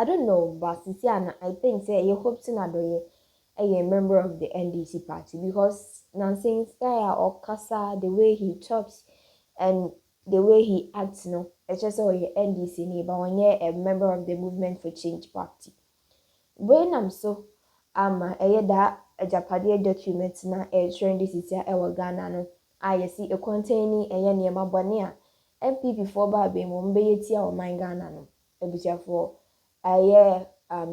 I don't know, but Sisiana, I think say you hope to not do a member of the NDC party because Nancy Skaya or Kasa, the way he talks and the way he acts, it's just all your NDC neighbor when you're a member of the Movement for Change party. When I'm so, that Agyapade documents na sharing this is here Ghana no. I see a containing a Yanyama Bonia, MPP for Baby Mumbetia or my Ghana no. For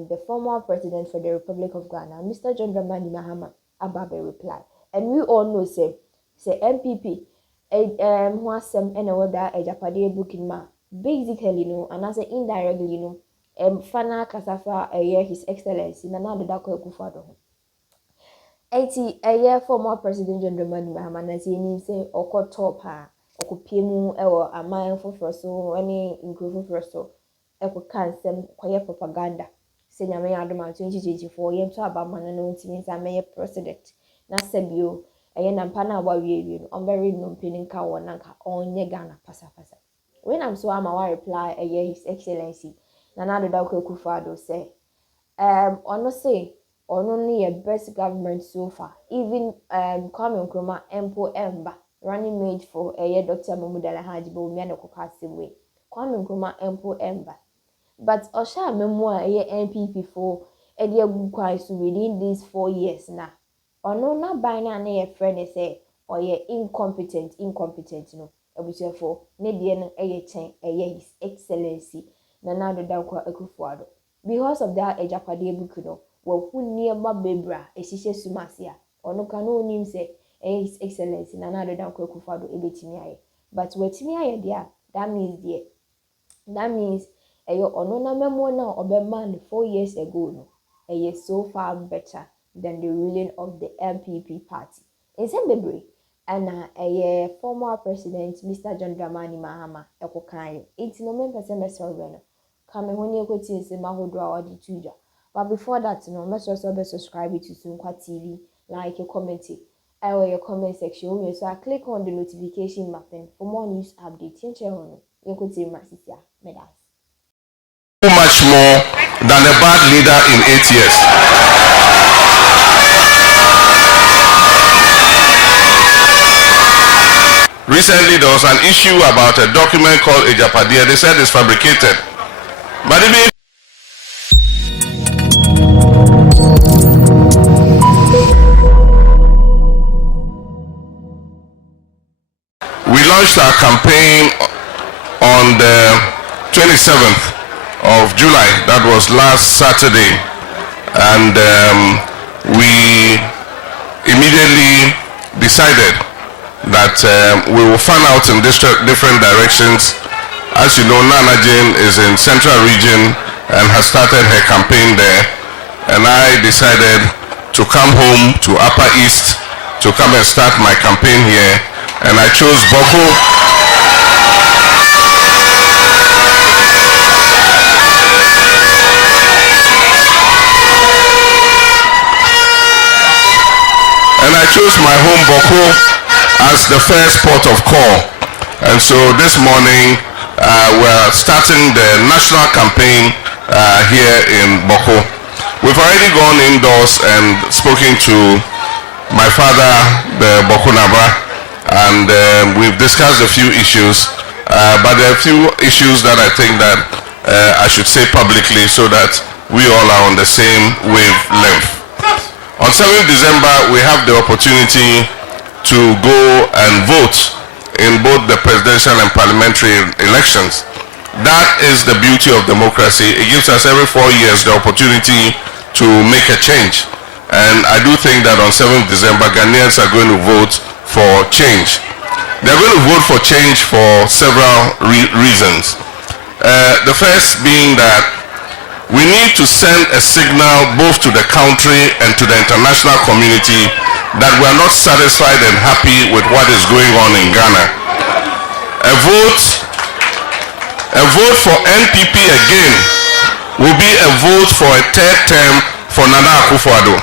the former president for the Republic of Ghana, Mr. Ü Mahama, Ababe reply. And we all know say MPP who has some and other Agyapade booking ma basically and as indirectly fana kasafa His Excellency Nana Addo Akufo Addo. Former President Ü Mahama na say oko top ha okopie mu ewo aman foforo so any inc0mpetent so eko kansem kwaye propaganda say nyame adoma 2024 yem to abamana no ntimi nsa meye president na sebio na mpa na awawie no on very no mpeni nka wona nka onye Ghana pasa when I'm so ama reply His Excellency Nana Addo Akufo Addo say ono say ono ni best government so far even Kwame Nkrumah empo emba running mate for Dr. Mamudala Haji Bawumia no kokasiwe Kwame Nkrumah empo emba but osha memoir NPP for Edia so within these 4 years na ono na by na ye friend say or ye incompetent no for ne de no chen His Excellency Nana Addo Akufo Addo because of that Agyapade book no wo nearby bebra ehihye sumasia ono kan onim say His Excellency Nana Addo Akufo Addo ebetimi aye but wetimi aye dia that means ono na memo na obema 4 years ago no so far better than the ruling of the MPP party in Sembebere and former president Mr. Ü Mahama ekokan inc0mpetent no come when you go to say mahodro or the but before that make sure to subscribe to Sunkwa TV, like your comment or your comment section so I click on the notification button for more news updates and share on you could see my sister medas much more than a bad leader in 8 years. Recently, there was an issue about a document called Agyapade3. They said it's fabricated. But even we launched our campaign on the 27th of July. That was last Saturday. And we immediately decided that we will fan out in different directions. As you know, Nana Jane is in Central Region and has started her campaign there. And I decided to come home to Upper East to come and start my campaign here. And I chose Boko. And I chose my home Boko as the first port of call. And so this morning we're starting the national campaign here in Boko. We've already gone indoors and spoken to my father, the Boko Naba, and we've discussed a few issues. But there are a few issues that I think that I should say publicly so that we all are on the same wavelength. On 7th December, we have the opportunity to go and vote in both the presidential and parliamentary elections. That is the beauty of democracy. It gives us every 4 years the opportunity to make a change. And I do think that on 7th December, Ghanaians are going to vote for change. They're going to vote for change for several reasons. The first being that we need to send a signal both to the country and to the international community that we are not satisfied and happy with what is going on in Ghana. A vote for NPP again will be a vote for a third term for Nana Akufo Addo.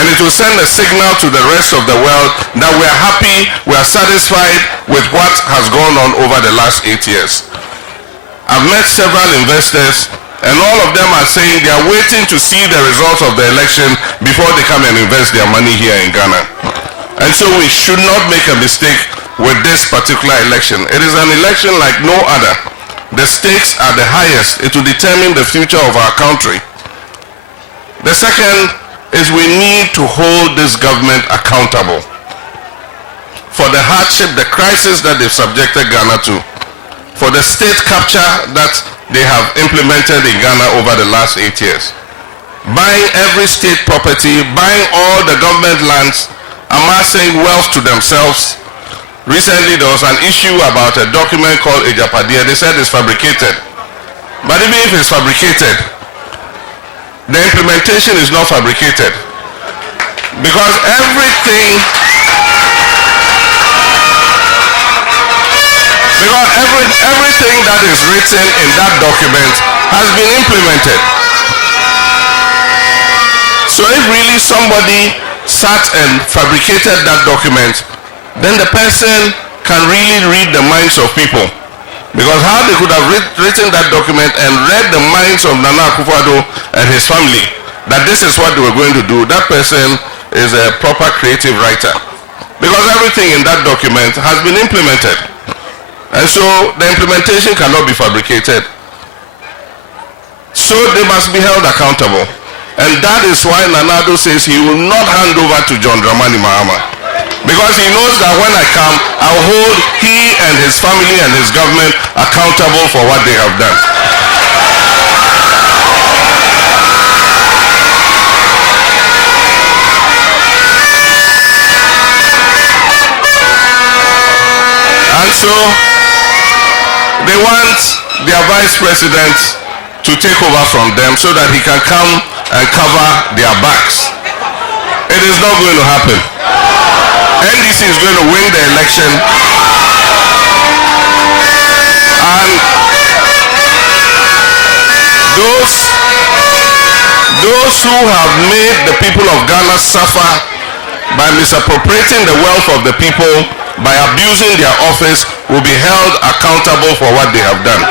And it will send a signal to the rest of the world that we are happy, we are satisfied with what has gone on over the last 8 years. I've met several investors And all of them are saying they are waiting to see the results of the election before they come and invest their money here in Ghana. And so we should not make a mistake with this particular election. It is an election like no other. The stakes are the highest. It will determine the future of our country. The second is we need to hold this government accountable for the hardship, the crisis that they've subjected Ghana to, for the state capture that they have implemented in Ghana over the last 8 years. Buying every state property, buying all the government lands, amassing wealth to themselves. Recently there was an issue about a document called Agyapade3. They said it's fabricated. But even if it's fabricated, the implementation is not fabricated. Because everything that is written in that document has been implemented. So if really somebody sat and fabricated that document, then the person can really read the minds of people. Because how they could have written that document and read the minds of Nana Akufo Addo and his family, that this is what they were going to do, that person is a proper creative writer. Because everything in that document has been implemented. And so the implementation cannot be fabricated. So they must be held accountable. And that is why Nana Addo says he will not hand over to John Dramani Mahama. Because he knows that when I come, I'll hold he and his family and his government accountable for what they have done. And so they want their vice president to take over from them so that he can come and cover their backs. It is not going to happen. NDC is going to win the election, and those who have made the people of Ghana suffer by misappropriating the wealth of the people, by abusing their office, will be held accountable for what they have done.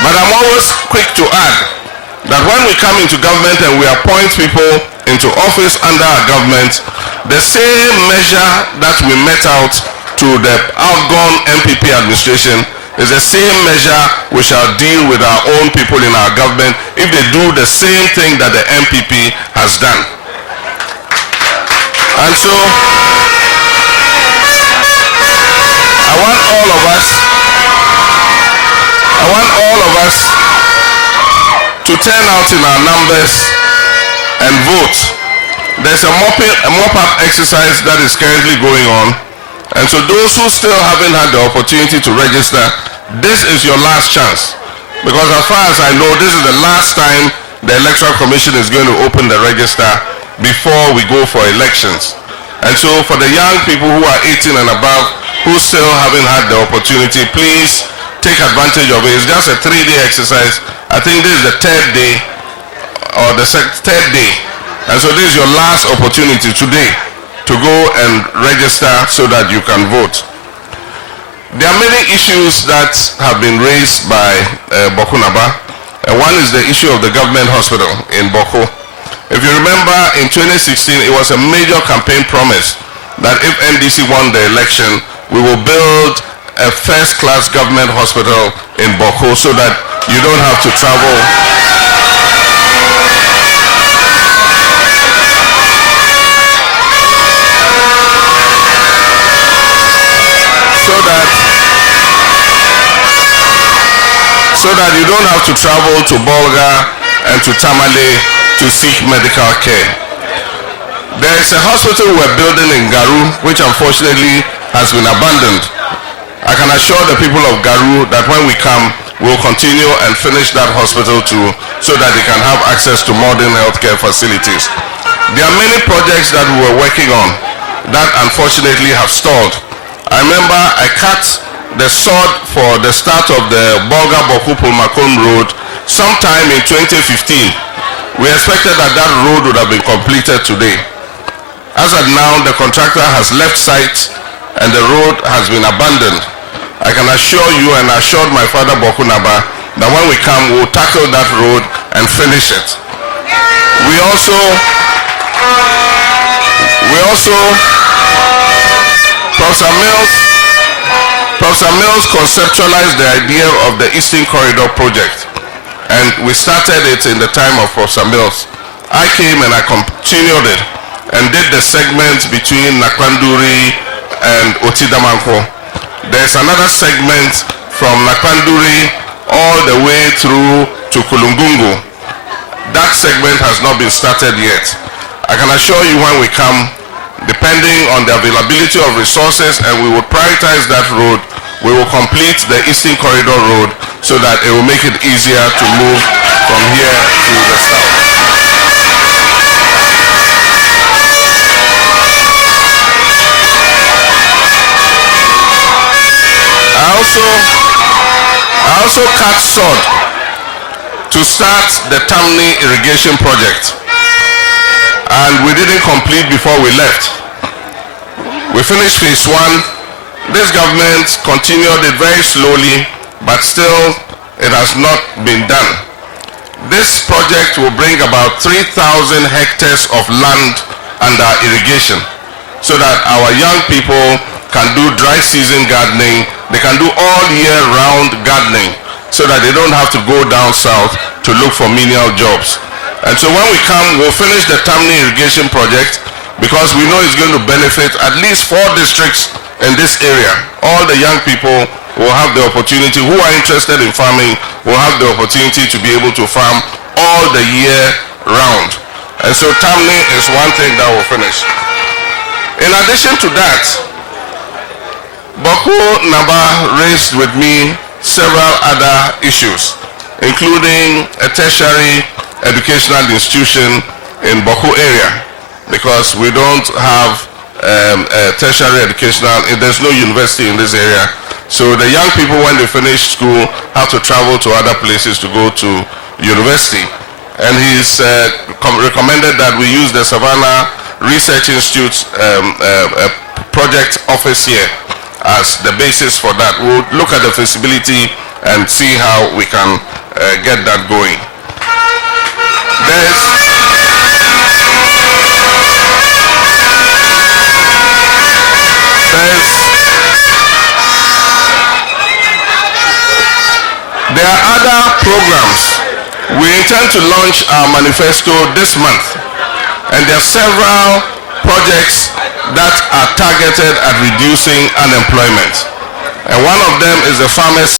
But I'm always quick to add that when we come into government and we appoint people into office under our government, the same measure that we met out to the outgone MPP administration is the same measure we shall deal with our own people in our government if they do the same thing that the MPP has done. And so I want all of us to turn out in our numbers and vote. There's a mop-up exercise that is currently going on, and so those who still haven't had the opportunity to register, this is your last chance, because as far as I know, this is the last time the Electoral Commission is going to open the register before we go for elections. And so for the young people who are 18 and above who still haven't had the opportunity, please take advantage of it. It's just a 3-day exercise. I think this is the third day, or the third day. And so this is your last opportunity today to go and register so that you can vote. There are many issues that have been raised by Boko Naba. One is the issue of the government hospital in Boko. If you remember, in 2016, it was a major campaign promise that if NDC won the election, we will build a first-class government hospital in Boko so that you don't have to travel. So that you don't have to travel to Bolga and to Tamale to seek medical care. There is a hospital we're building in Garu, which unfortunately has been abandoned. I can assure the people of Garu that when we come, we'll continue and finish that hospital too, so that they can have access to modern healthcare facilities. There are many projects that we were working on that unfortunately have stalled. I remember I cut the sod for the start of the Bolga Boku Pulmakon Road sometime in 2015. We expected that that road would have been completed today. As of now, the contractor has left site and the road has been abandoned. I can assure you, and I assured my father Boku Naba, that when we come, we'll tackle that road and finish it. We also Professor Mills conceptualized the idea of the Eastern Corridor project, and we started it in the time of Professor Mills. I came and I continued it and did the segment between Nakwanduri and Otidamanko. There's another segment from Nakwanduri all the way through to Kulungungu. That segment has not been started yet. I can assure you when we come, depending on the availability of resources, and we will prioritize that road, we will complete the Eastern Corridor road so that it will make it easier to move from here to the south. I also cut sod to start the Tamni irrigation project, and we didn't complete before we left. We finished phase 1. This government continued it very slowly, but still it has not been done. This project will bring about 3,000 hectares of land under irrigation so that our young people can do dry season gardening. They can do all year round gardening so that they don't have to go down south to look for menial jobs. And so when we come, we'll finish the Tamni irrigation project because we know it's going to benefit at least 4 districts in this area. All the young people will have the opportunity, who are interested in farming, will have the opportunity to be able to farm all the year round. And so Tamni is one thing that will finish. In addition to that, Boko Naba raised with me several other issues, including a tertiary educational institution in Boko area, because we don't have a tertiary educational, there's no university in this area. So the young people, when they finish school, have to travel to other places to go to university. And he's recommended that we use the Savannah Research Institute's project office here as the basis for that. We'll look at the feasibility and see how we can get that going. There are other programs. We intend to launch our manifesto this month, and there are several projects that are targeted at reducing unemployment. And one of them is the farmers